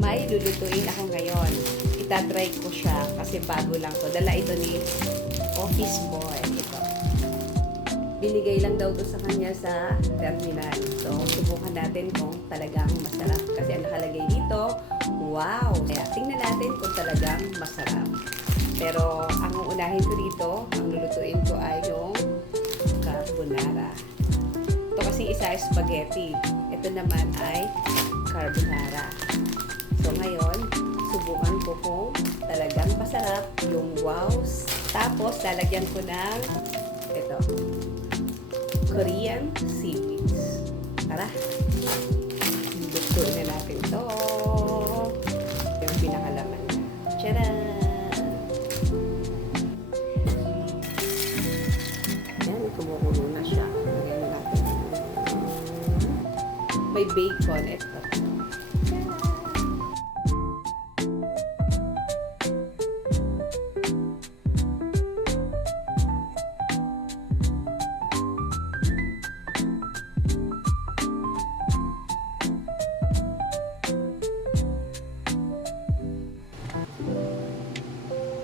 may lulutuin ako ngayon. Itatry ko siya kasi bago lang to. Dala ito ni office boy. Ito. Binigay lang daw to sa kanya sa terminal. So, subukan natin kung talagang masarap. Kasi ang nakalagay dito, wow! Kaya tingnan natin kung talagang masarap. Pero ang unahin ko dito, ang lulutuin ko ay yung carbonara. Ito kasi isa ay spaghetti. Ito naman ay carbonara. So ngayon, subukan ko kung talagang masarap yung wows. Tapos, lalagyan ko ng ito, Korean seaweeds. Tara! Lutuin na natin ito. Yung pinakalaman na. Tcharan! Ayan, kumukulo na siya. Lagyan na natin. May bacon. Ito.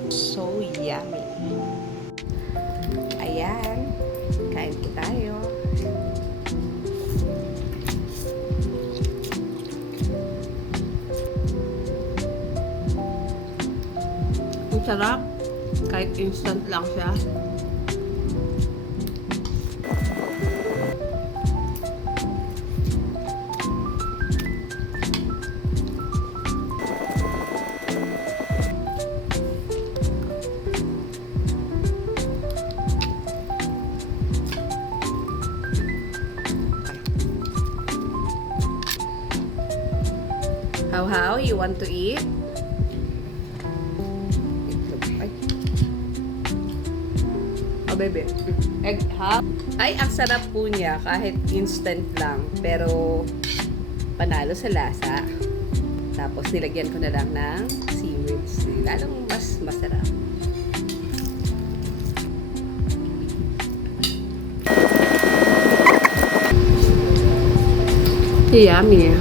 So yummy. Ayan. Kain po tayo. Ang sarap. Kahit instant lang siya. How you want to eat? Ay. Oh, baby. Egg half. Ay, ang sarap po niya kahit instant lang. Pero, panalo sa lasa. Tapos, nilagyan ko na lang ng seaweeds. Lalong mas masarap. Yummy.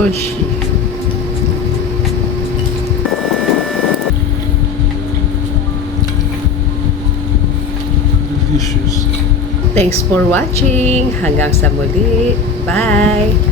Oshi. Delicious. Thanks for watching. Hanggang sa muli. Bye!